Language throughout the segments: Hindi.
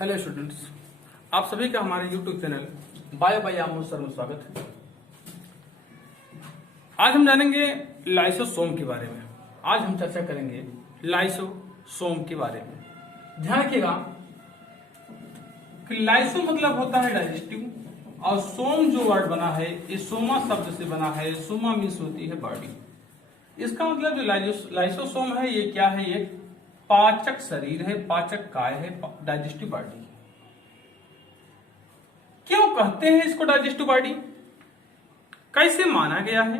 हेलो स्टूडेंट्स, आप सभी का हमारे YouTube channel bio by Amod sir में स्वागत है। आज हम जानेंगे लाइसोसोम के बारे में। आज हम चर्चा करेंगे लाइसोसोम के बारे में। ध्यान रखिएगा कि लाइसो मतलब होता है डाइजेस्टिव और सोम जो वर्ड बना है ये सोमा शब्द से बना है। सोमा मीन्स होती है बॉडी। इसका मतलब जो लाइसोसोम है ये क्या है? ये पाचक शरीर है, पाचक काय है, डाइजेस्टिव बॉडी। क्यों कहते हैं इसको डाइजेस्टिव बॉडी? कैसे माना गया है,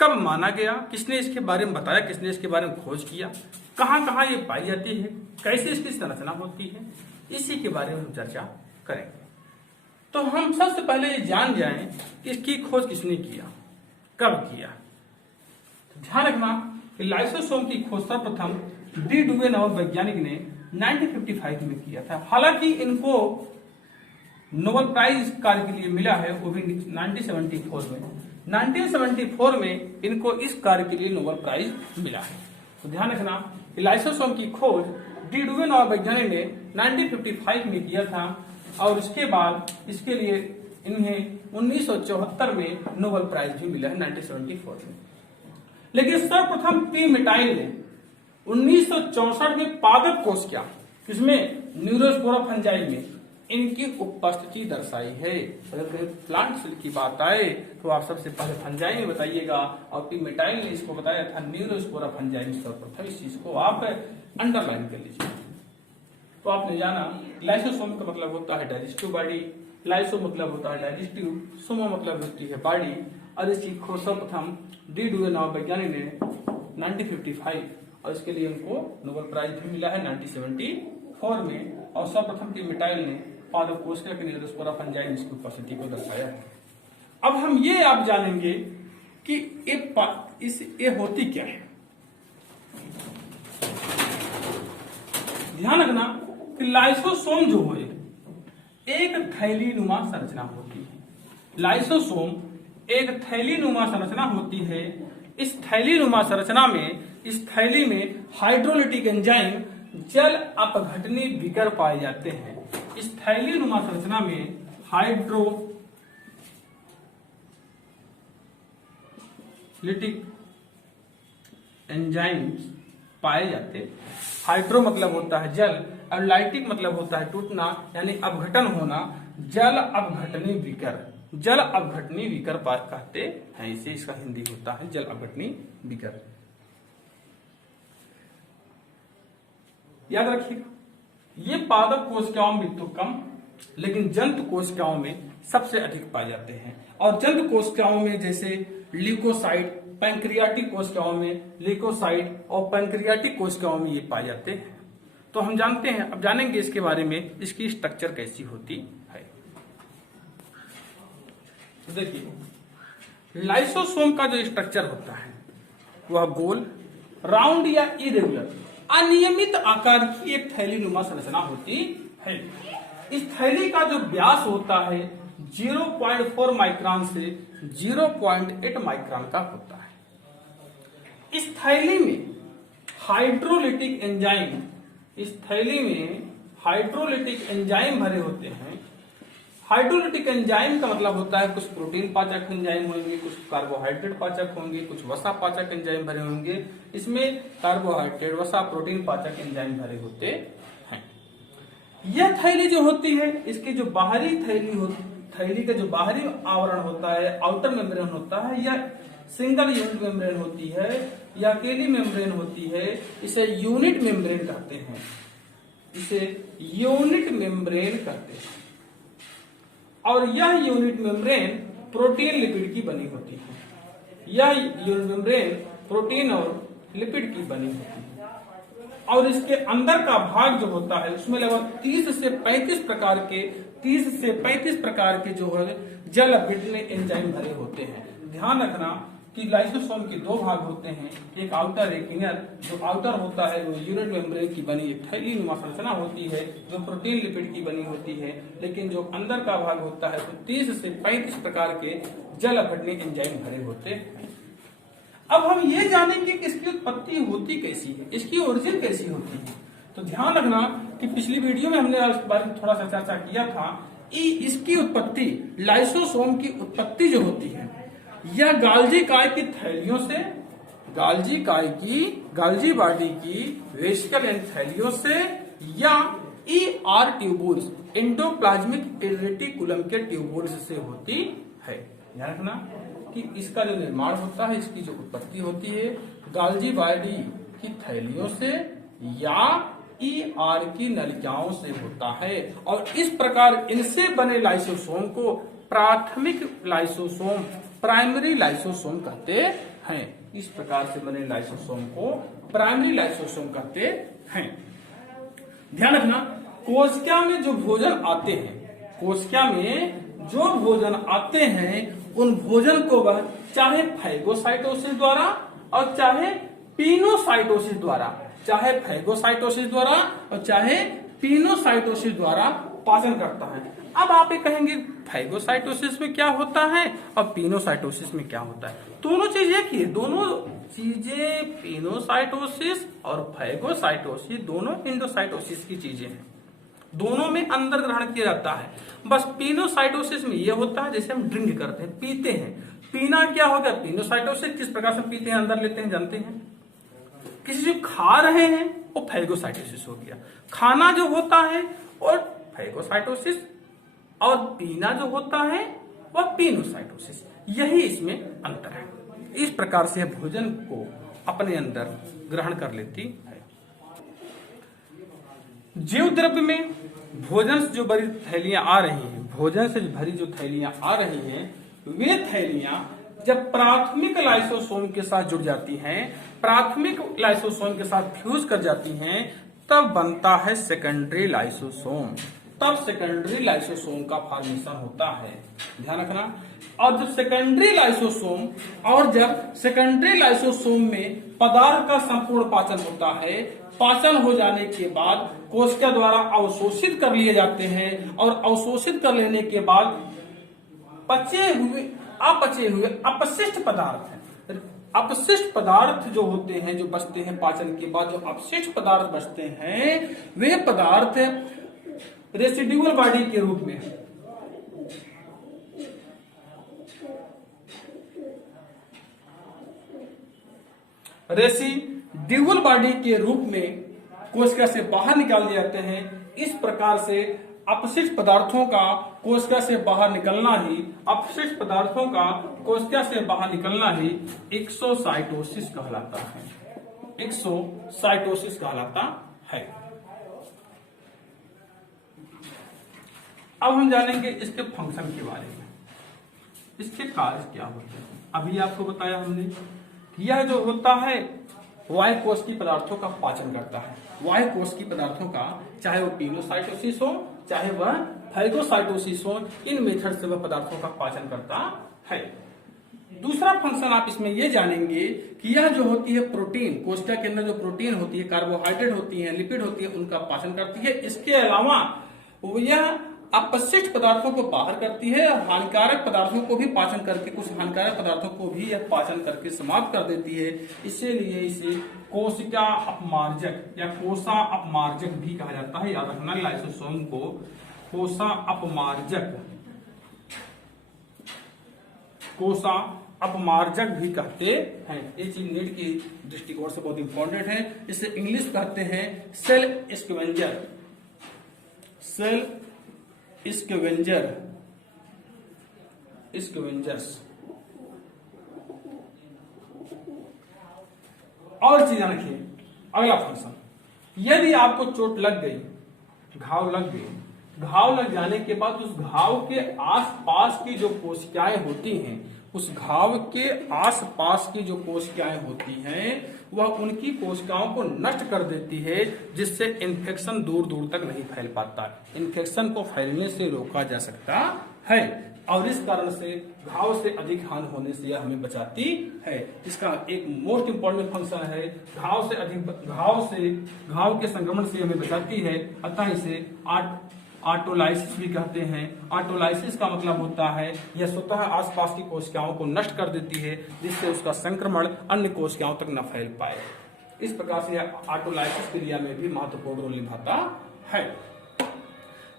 कब माना गया, किसने इसके बारे में बताया, किसने इसके बारे में खोज किया, कहां कहां ये पाई जाती है, कैसे इसकी संरचना होती है, इसी के बारे में हम चर्चा करेंगे। तो हम सबसे पहले ये जान जाएं कि इसकी खोज किसने किया, कब किया। ध्यान रखना कि लाइसोसोम की खोज सर्वप्रथम डी डुवे नामक वैज्ञानिक ने 1955 में किया था। हालांकि इनको नोबेल प्राइज कार्य के लिए मिला है, वो भी 1974 में। 1974 में इनको इस कार्य के लिए नोबेल प्राइज मिला है। तो ध्यान रखना कि लाइसोसोम की खोज डी डुवे नामक वैज्ञानिक ने 1955 में किया था और उसके बाद इसके लिए इन्हें 1974 में नोबेल प्राइज भी मिला है 1974 में। लेकिन सर्वप्रथम पी मिटाइल ने 1964 में पादप कोश क्या इसमें न्यूरोस्पोरा फंजाई में इनकी उपस्थिति दर्शाई है। अगर कहीं प्लांट सेल की बात आए तो आप सबसे पहले फंजाई में बताइएगा और पी मिटाइल ने इसको बताया था न्यूरोस्पोरा फंजाई में। सर्वप्रथम इस चीज को आप अंडरलाइन कर लीजिए। तो आपने जाना लाइसोसोम का मतलब होता है डाइजेस्टिव बॉडी, लाइसो मतलब होता है डाइजेस्टिव, सोमा मतलब होती है बॉडी। और इसकी खोज सर्वप्रथम डी डुवे नामक वैज्ञानिक ने 1955 और इसके लिए उनको नोबेल प्राइज भी मिला है 1974 में। और सर्वप्रथम पी मिटाइल ने पादप कोशिका के न्यूरोस्पोरा फंजाई में इसकी उपस्थिति को दर्शाया है। अब हम ये आप जानेंगे कि ये होती क्या है। ध्यान रखना कि लाइसोसोम जो है एक थैली नुमा संरचना होती है। लाइसोसोम एक थैली नुमा संरचना होती है। इस थैली नुमा संरचना में इस थैली में हाइड्रोलिटिक एंजाइम जल अपघटनी विकर पाए जाते हैं। इस थैली नुमा संरचना में हाइड्रोलिटिक एंजाइम पाए जाते हैं। हाइड्रो मतलब होता है जल और लाइटिक मतलब होता है टूटना यानी अपघटन होना। जल अपघटनी विकर, जल अपघटनी विकर कहते हैं इसे। इसका हिंदी होता है जल अपघटनी विकर। याद रखिएगा ये पादप कोशिकाओं में तो कम लेकिन जंतु कोशिकाओं में सबसे अधिक पाए जाते हैं। और जंतु कोशिकाओं में जैसे ल्यूकोसाइट, पैंक्रियाटिक कोशिकाओं में ल्यूकोसाइट और पैंक्रियाटिक कोशिकाओं में ये पाए जाते हैं। तो हम जानते हैं, अब जानेंगे इसके बारे में, इसकी स्ट्रक्चर कैसी होती है। तो देखिए लाइसोसोम का जो स्ट्रक्चर होता है वह गोल, राउंड या इरेगुलर अनियमित आकार की एक थैली नुमा संरचना होती है। इस थैली का जो व्यास होता है 0.4 माइक्रोन से 0.8 माइक्रोन का होता है। इस थैली में हाइड्रोलिटिक एंजाइम, इस थैली में हाइड्रोलिटिक एंजाइम भरे होते हैं। हाइड्रोलिटिक एंजाइम का मतलब होता है कुछ प्रोटीन पाचक एंजाइम होंगे, कुछ कार्बोहाइड्रेट पाचक होंगे, कुछ वसा पाचक एंजाइम भरे होंगे। इसमें कार्बोहाइड्रेट, वसा, प्रोटीन पाचक एंजाइम भरे होते हैं। यह थैली जो होती है इसकी जो बाहरी थैली का जो बाहरी आवरण होता है, आउटर मेम्ब्रेन होता है, या सिंगल यूनिट मेम्ब्रेन होती है या अकेली मेम्ब्रेन होती है, इसे यूनिट मेम्ब्रेन कहते हैं। इसे यूनिट मेम्ब्रेन कहते हैं। और यह यूनिट मेम्ब्रेन प्रोटीन लिपिड की बनी होती है। यह यूनिट मेम्ब्रेन प्रोटीन और लिपिड की बनी होती है। और इसके अंदर का भाग जो होता है उसमें लगभग 30 से 35 प्रकार के जो है जल अपघटनी एंजाइम भरे होते हैं। ध्यान रखना कि लाइसोसोम के दो भाग होते हैं, एक आउटर एक इनर। जो आउटर होता है वो यूनिट मेम्ब्रेन की बनी एक थैली नुमा संरचना होती है जो प्रोटीन लिपिड की बनी होती है। लेकिन जो अंदर का भाग होता है तो 30 से 35 प्रकार के जल अपघटनी एंजाइम भरे होते हैं। अब हम ये जानेंगे कि इसकी उत्पत्ति होती कैसी है, इसकी ओरिजिन कैसी होती है। तो ध्यान रखना कि पिछली वीडियो में हमने इसके बारे में थोड़ा सा चर्चा किया था कि इसकी उत्पत्ति, लाइसोसोम की उत्पत्ति जो होती है यह गाल्जी काय की थैलियों से, गाल्जी बॉडी की वेसिकल थैलियों से या ER ट्यूबुल्स, एंडोप्लाज्मिक रेटिकुलम के ट्यूबुल्स से होती है। ध्यान रखना कि इसका जो निर्माण होता है, इसकी जो उत्पत्ति होती है गाल्जी बॉडी की थैलियों से या ER की नलिकाओं से होता है। और इस प्रकार इनसे बने लाइसोसोम को प्राथमिक लाइसोसोम, प्राइमरी लाइसोसोम कहते हैं। इस प्रकार से बने लाइसोसोम को प्राइमरी लाइसोसोम कहते हैं। ध्यान रखना, कोशिका में जो भोजन आते हैं, कोशिका में जो भोजन आते हैं उन भोजन को वह चाहे फैगोसाइटोसिस द्वारा और चाहे पिनोसाइटोसिस द्वारा, चाहे फैगोसाइटोसिस द्वारा और चाहे पिनोसाइटोसिस द्वारा पाचन करता है। अब आप ये कहेंगे फैगोसाइटोसिस में क्या होता है और पिनोसाइटोसिस में क्या होता है? दोनों चीज एक ही है, दोनों चीजें पिनोसाइटोसिस और फैगोसाइटोसिस दोनों एंडोसाइटोसिस की चीजें हैं, दोनों में अंदर ग्रहण किया जाता है। बस पिनोसाइटोसिस में यह होता है जैसे हम ड्रिंक करते हैं, पीते हैं। पीना क्या हो गया? पिनोसाइटोसिस। किस प्रकार से पीते हैं, अंदर लेते हैं, जानते हैं। किसी चीज खा रहे हैं वो फैगोसाइटोसिस हो गया। खाना जो होता है और फैगोसाइटोसिस, और पीना जो होता है वह पिनोसाइटोसिस। यही इसमें अंतर है। इस प्रकार से भोजन को अपने अंदर ग्रहण कर लेती है। जीव द्रव्य में भोजन से जो भरी थैलियां आ रही हैं, भोजन से भरी जो थैलियां आ रही हैं, वे थैलियां जब प्राथमिक लाइसोसोम के साथ जुड़ जाती हैं, प्राथमिक लाइसोसोम के साथ फ्यूज कर जाती हैं, तब बनता है सेकेंडरी लाइसोसोम। तब सेकेंडरी लाइसोसोम का फॉर्मेशन होता है। ध्यान रखना। और जब सेकेंडरी लाइसोसोम में पदार्थ का संपूर्ण पाचन होता है, पाचन हो जाने के बाद कोशिका द्वारा अवशोषित कर लिए जाते हैं और अवशोषित कर लेने के बाद अपचे हुए अपशिष्ट पदार्थ हैं, अपशिष्ट पदार्थ जो होते हैं, जो बचते हैं पाचन के बाद, जो अपशिष्ट पदार्थ बचते हैं, वे पदार्थ रेसिड्यूअल बॉडी के रूप में, रेसिड्यूअल बॉडी के रूप में कोशिका से बाहर निकाल दिए जाते हैं। इस प्रकार से अपशिष्ट पदार्थों का कोशिका से बाहर निकलना ही, अपशिष्ट पदार्थों का कोशिका से बाहर निकलना ही एक्सोसाइटोसिस कहलाता है। एक्सोसाइटोसिस कहलाता है। अब हम जानेंगे इसके फंक्शन के बारे में, इसके कार्य क्या होते हैं। अभी आपको बताया हमने, यह जो होता है वायु कोश की पदार्थों का पाचन करता है। वायु कोश की पदार्थों का, चाहे वो पिनोसाइटोसिस हो चाहे वह फैगोसाइटोसिस हो, इन मेथड से वह पदार्थों का पाचन करता है। दूसरा फंक्शन आप इसमें यह जानेंगे कि यह जो होती है प्रोटीन, कोशिका के अंदर जो प्रोटीन होती है, कार्बोहाइड्रेट होती है, लिपिड होती है, उनका पाचन करती है। इसके अलावा यह अपशिष्ट पदार्थों को बाहर करती है, हानिकारक पदार्थों को भी पाचन करके, कुछ हानिकारक पदार्थों को भी यह पाचन करके समाप्त कर देती है। इसीलिए इसे कोशिका अपमार्जक या कोशा अपमार्जक भी कहा जाता है। याद रखना, लाइसोसोम को कोशा अपमार्जक भी कहते हैं। ये चीज नीट की दृष्टिकोण से बहुत इंपॉर्टेंट है। इसे इंग्लिश कहते हैं सेल स्कैवेंजर, सेल स्कैवेंजर्स। और चीज रखिए, अगला फंक्शन, यदि आपको चोट लग गई, घाव लग गई, घाव लग जाने के बाद उस घाव के आसपास की जो कोशिकाएं होती हैं, उस घाव के आसपास की जो कोशिकाएं होती हैं, वह उनकी कोशिकाओं को नष्ट कर देती है, जिससे इन्फेक्शन दूर दूर तक नहीं फैल पाता। इन्फेक्शन को फैलने से रोका जा सकता है और इस कारण से घाव से अधिक हानि होने से यह हमें बचाती है। इसका एक मोस्ट इंपॉर्टेंट फंक्शन है, घाव के संक्रमण से हमें बचाती है। अतः इसे ऑटोलाइसिस भी कहते हैं। ऑटोलाइसिस का मतलब होता है यह स्वतः आसपास की कोशिकाओं को नष्ट कर देती है, जिससे उसका संक्रमण अन्य कोशिकाओं तक न फैल पाए। इस प्रकार से ऑटोलाइसिस क्रिया में भी महत्वपूर्ण रोल निभाता है।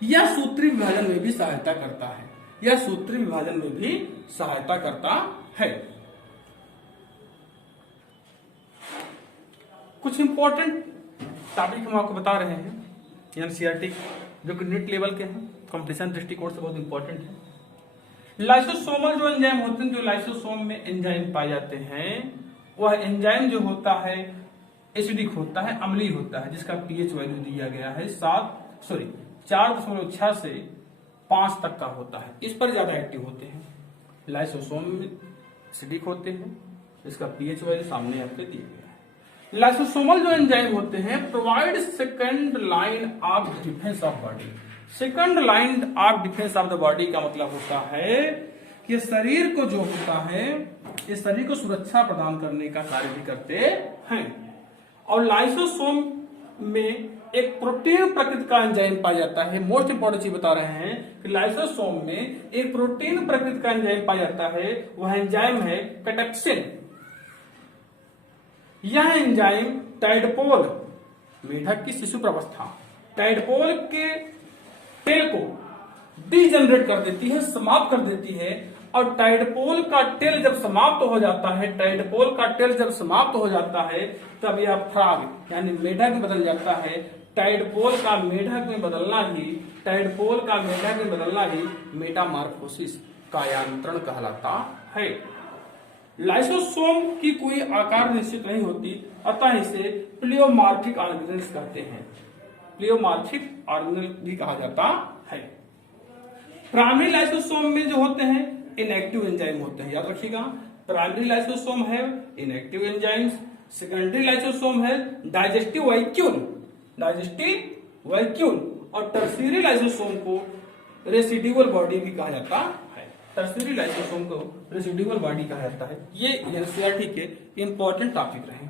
यह सूत्री विभाजन में भी सहायता करता है, यह सूत्री विभाजन में भी सहायता करता है। कुछ इंपॉर्टेंट टॉपिक हम आपको बता रहे हैं एनसीईआरटी जो कि नीट लेवल के हैं, कंपटीशन दृष्टिकोण से बहुत इंपॉर्टेंट है। लाइसोसोमल जो एंजाइम होते हैं, जो लाइसोसोम में एंजाइम पाए जाते हैं, वह एंजाइम जो होता है एसिडिक होता है, अम्लीय होता है, जिसका पीएच वैल्यू दिया गया है 4.6 से 5 तक का होता है। इस पर ज्यादा एक्टिव होते हैं। लाइसोसोम में एसिडिक होते हैं, इसका पीएच वैल्यू सामने आपके दिया गया है। लाइसोसोमल जो एंजाइम होते हैं provide second line of defence of body. Second line of defence of the body का मतलब होता है कि शरीर को जो होता है, ये शरीर को सुरक्षा प्रदान करने का कार्य भी करते हैं। और लाइसोसोम में एक प्रोटीन प्रकृति का एंजाइम पाया जाता है। मोस्ट इंपोर्टेंट चीज बता रहे हैं कि लाइसोसोम में एक प्रोटीन प्रकृति का एंजाइम पाया जाता है, वह एंजाइम है कैटेक्सिन। यह एंजाइम टाइडपोल, मेढक की शिशु प्रवस्था, टाइडपोल के टेल को डिजनरेट कर देती है, समाप्त कर देती है। और टाइडपोल का टेल जब समाप्त हो जाता है, टाइडपोल का टेल जब समाप्त हो जाता है, तब यह फ्रॉग यानी मेढक में बदल जाता है। टाइडपोल का मेढक में बदलना ही, टाइडपोल का मेढक में बदलना ही मेटामॉर्फोसिस कायांतरण कहलाता है। लाइसोसोम की कोई आकार निश्चित नहीं होती, अतः इसे प्लियोमार्फिक ऑर्गेनेल्स कहते हैं। प्लियोमार्फिक ऑर्गेनेल भी कहा जाता है। प्राइमरी लाइसोसोम में जो होते हैं इनएक्टिव एंजाइम होते हैं, याद रखिएगा। प्राइमरी लाइसोसोम है इनएक्टिव एंजाइम्स, सेकेंडरी लाइसोसोम है डाइजेस्टिव वैक्यूल, डाइजेस्टिव वैक्यूल, और टर्शियरी लाइसोसोम को रेसिड्यूअल बॉडी भी कहा जाता है। टर्शियरी लाइसोसोम को रेसिड्यूअल बॉडी कहा जाता है। ये एनसीईआरटी के इंपॉर्टेंट टॉपिक रहे।